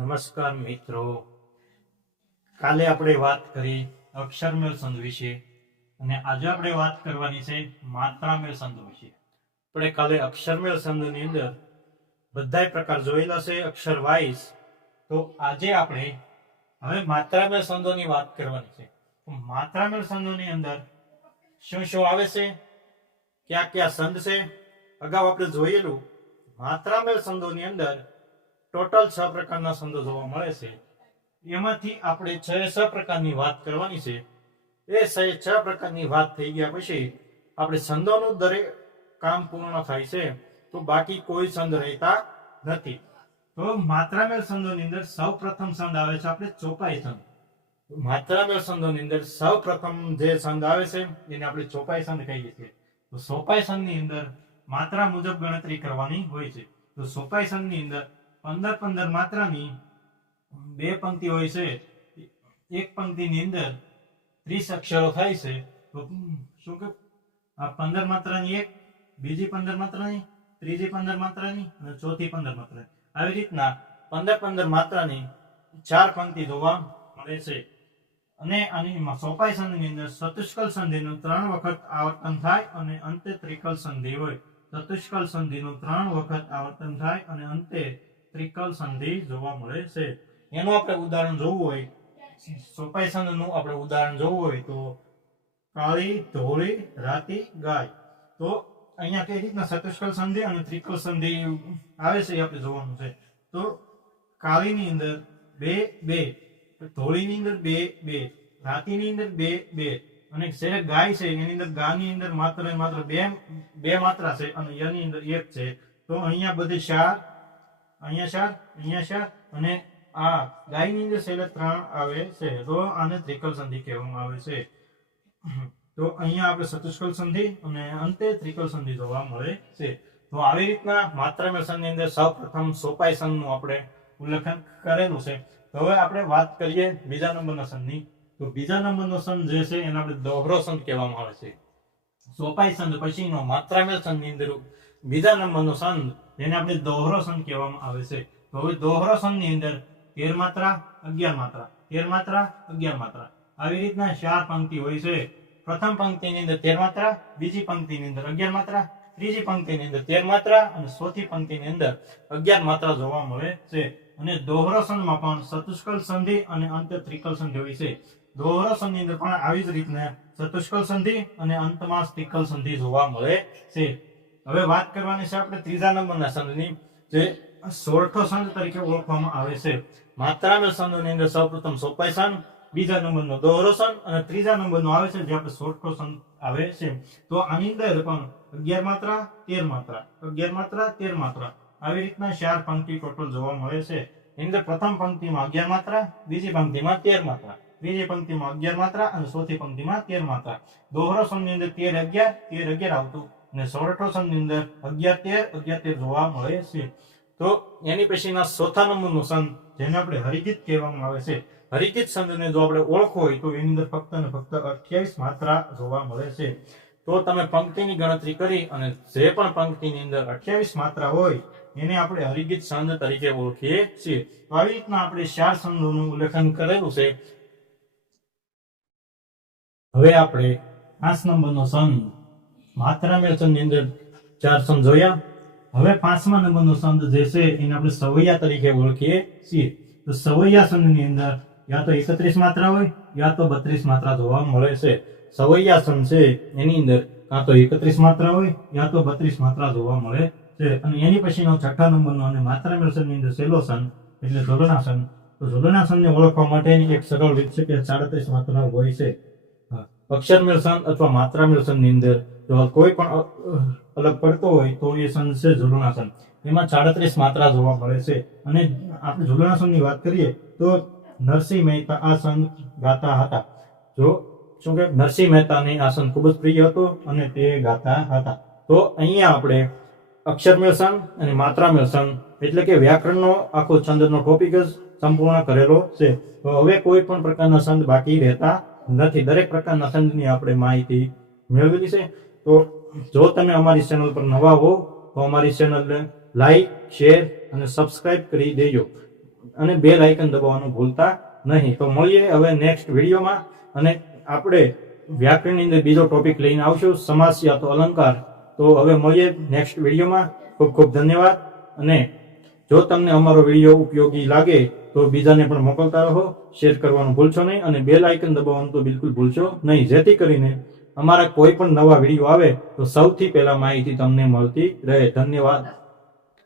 નમસ્કાર મિત્રો. કાલે આપણે વાત કરી અક્ષરમેળ સંધ વિશે અને આજે આપણે વાત કરવાની છે માત્રામેળ સંધ વિશે. આપણે કાલે અક્ષરમેળ સંધની અંદર બધા પ્રકાર જોયેલા છે, અક્ષર વાઇઝ. તો આજે આપણે હવે માત્રામેળ સંધોની વાત કરવાની છે. માત્રામેળ સંધોની અંદર શું શું આવે છે, કયા કયા સંધ છે, અગાઉ આપણે જોયેલું માત્રામેળ સંધોની અંદર ટોટલ છ પ્રકારના છંદો જોવા મળે છે. એમાંથી આપણે છ છ પ્રકારની વાત કરવાની છે. એ છ પ્રકારની વાત થઈ ગયા પછી આપણે છંદોનું દરેક કામ પૂર્ણ થાય છે, તો બાકી કોઈ સંદ રહેતા નથી. તો માત્રામેળ છંદોની અંદર સૌ પ્રથમ સંદ આવે છે આપણે ચોપાઈ છંદ. માત્રામેળ છંદોની અંદર સૌ પ્રથમ જે છંદ આવે છે, એને આપણે ચોપાઈ છંદ કહીએ છીએ. તો સોપાઈ છંદની અંદર માત્રા મુજબ ગણતરી કરવાની હોય છે. તો સોપાઈ છંદની અંદર પંદર પંદર માત્રાની બે પંક્તિ હોય છે. એક પંક્તિની અંદર ત્રીસ અક્ષરો થાય છે. તો શું કે આ પંદર માત્રાની એક, બીજી પંદર માત્રાની, ત્રીજી પંદર માત્રાની અને ચોથી પંદર માત્રાની. આવી રીતના પંદર પંદર માત્રાની ચાર પંક્તિ જોવા મળે છે. અને આની સોપાઈ સંધિની અંદર ચતુષ્કલ સંધિનું ત્રણ વખત આવર્તન થાય અને અંતે ત્રિકલ સંધિ હોય. ચતુષ્કલ સંધિનું ત્રણ વખત આવર્તન થાય અને અંતે ત્રિકલ સંધિ જોવા મળે છે. એનું આપણે ઉદાહરણ જોવું હોય સોપાઈ સંધિનું આપણે ઉદાહરણ જોવું હોય તો કાળી, ધોળી, રાતી, ગાય. તો અહીંયા કઈ રીતના ચતુષ્કલ સંધિ અને ત્રિકલ સંધિ આવે છે એ આપણે જોવાનું છે. તો કાળીની અંદર બે બે, ધોળીની અંદર બે બે, રાતીની અંદર બે બે. અને જ્યારે ગાય છે, એની અંદર ગાની અંદર માત્ર માત્ર બે બે માત્રા છે અને યની અંદર એક છે. તો અહીંયા બધી ચાર અહીંયા ચાર અહીંયા ચાર અને આ ગાયની અંદર છેલ્લે ત્રણ આવે છે. તો આને ત્રિકલ સંધિ કહેવામાં આવે છે. તો અહીંયા આપણે ચતુષ્કલ સંધિ અને અંતે ત્રિકલ સંધિ જોવા મળે છે. તો આવી રીતના માત્રામેળ સંધિની અંદર સૌપ્રથમ સોપાઈ સંઘનું આપણે ઉલ્લેખન કરેલું છે. હવે આપણે વાત કરીએ બીજા નંબરના સંઘની તો બીજા નંબરનો સંઘ જે છે એને આપણે દોહરો સંઘ કહેવામાં આવે છે. સોપાઈ સંઘ પછીનો માત્રામેલ સંઘની અંદર બીજા નંબરનો સંઘ જેને આપણે દોહરો સંઘ કહેવામાં આવે છે. તો હવે દોહરો સંઘની અંદર તેર માત્રા, અગિયાર માત્રા. તેર માત્રા, અગિયાર માત્રા. આવી રીતના ચાર પંક્તિ હોય છે. પ્રથમ પંક્તિની અંદર તેર માત્રા, બીજી પંક્તિની અંદર અગિયાર માત્રા, ત્રીજી પંક્તિની અંદર તેર માત્રા અને ચોથી પંક્તિની અંદર અગિયાર માત્રા જોવા મળે છે. અને દોહરો સંઘમાં પણ ચતુષ્કલ સંધિ અને અંત ત્રિકલ સંધિ હોય છે. દોહરો સંધિની અંદર પણ આવી જ રીતના ચતુષ્કલ સંધિ અને અંતમાં ત્રિકલ સંધિ જોવા મળે છે. હવે વાત કરવાની છે આપણે ત્રીજા નંબરના સંઘની, જે સોરઠો સંઘ તરીકે ઓળખવામાં આવે છે. માત્રામેળ સંઘની અંદર સૌપ્રથમ સોપાઈ સંઘ, બીજા નંબરનો દોહરો સંઘ અને ત્રીજા નંબરનો આવે છે, જે આપણે સોરઠો સંઘ આવે છે. તો આની અંદર પણ અગિયાર માત્રા, તેર માત્રા. અગિયાર માત્રા, તેર માત્રા. આવી રીતના ચાર પંક્તિ ટોટલ જોવા મળે છે. એની પ્રથમ પંક્તિમાં અગિયાર માત્રા, બીજી પંક્તિમાં તેર માત્રા. ત્રીજી પંક્તિમાં અગિયાર માત્રા અને ચોથી પંક્તિમાં તેર માત્રા. દોહરો સંઘની અંદર તેર અગિયાર તેર અગિયાર આવતું અને સોરઠો સંઘની અંદર અગિયાર તેર અગિયાર તેર જોવા મળે છે. તો એની પછીના ચોથા નંબરનું સંઘ, જેને આપણે હરિગીત કહેવામાં આવે છે. હરિગીત સંઘને જો આપણે ઓળખો હોય તો એની અંદર ફક્ત ને ફક્ત અઠ્યાવીસ માત્રા જોવા મળે છે. તો તમે પંક્તિની ગણતરી કરી અને જે પણ પંક્તિની અંદર અઠ્યાવીસ માત્રા હોય, એને આપણે હરિગીત સંઘ તરીકે ઓળખીએ છીએ. તો આવી રીતના આપણે ચાર સંઘોનું ઉલ્લેખન કરેલું છે. હવે આપણે પાંચ નંબરનો સંઘ માત્રામેળ સંઘની અંદર ચાર સંઘ જોયા. હવે પાંચમા નંબરનો સંઘ જે છે, એને આપણે સવૈયા તરીકે ઓળખીએ છીએ. તો સવૈયા સંઘની અંદર યા તો એકત્રીસ માત્રા હોય, યા તો બત્રીસ માત્રા જોવા મળે છે. સવૈયા સંઘ છે, એની અંદર કાં તો એકત્રીસ માત્રા હોય, યા તો બત્રીસ માત્રા જોવા મળે છે. અને એની પછીનો છઠ્ઠા નંબરનો અને માત્રા સંઘની અંદર સેલો સન એટલે ધોરણાસન તો સંઘને ઓળખવા માટેની એક સરળ રીત છે કે સાડત્રીસ માત્રા હોય છે. હા. અક્ષરમેળ અથવા અથવા માત્રામેળની અંદર જો કોઈ પણ અલગ પડતો હોય તો એ સન છે ઝુલના એમાં સાડત્રીસ માત્રા જોવા મળે છે. અને આપણે ઝુલના ની વાત કરીએ તો નરસિંહ મહેતા આ સન ગાતા હતા. જો શું કે નરસિંહ મહેતાને આ આસન ખૂબ જ પ્રિય હતો અને તે ગાતા હતા. તો અહીંયા આપણે અક્ષરમેળ સંઘ અને માત્રામેળ સંઘ એટલે કે વ્યાકરણનો આખો છંદનો ટોપિક જ સંપૂર્ણ કરેલો છે. તો હવે કોઈ પણ પ્રકારના સંઘ બાકી રહેતા નથી. દરેક પ્રકારના સંઘની આપણે માહિતી મેળવેલી છે. તો જો તમે અમારી ચેનલ પર નવા હો, તો અમારી ચેનલને લાઈક, શેર અને સબસ્ક્રાઇબ કરી દેજો. અને બે લાઇકન દબાવવાનું ભૂલતા નહીં. તો મળીએ હવે નેક્સ્ટ વિડીયોમાં. અને આપણે વ્યાકરણની અંદર બીજો ટોપિક લઈને આવશું, સમાસ યા તો અલંકાર. તો હવે મળીએ નેક્સ્ટ વિડીયોમાં. ખૂબ ખૂબ ધન્યવાદ. અને જો તમને અમારો વીડિયો ઉપયોગી લાગે તો બીજાને પણ મોકલતા રહો શેર કરવાનું ભૂલશો નહીં અને બેલ આઇકન દબાવવાનું તો બિલકુલ ભૂલશો નહીં. જેથી કરીને અમારા કોઈ પણ નવા વીડિયો આવે તો સૌથી પહેલા માહિતી તમને મળતી રહે. ધન્યવાદ.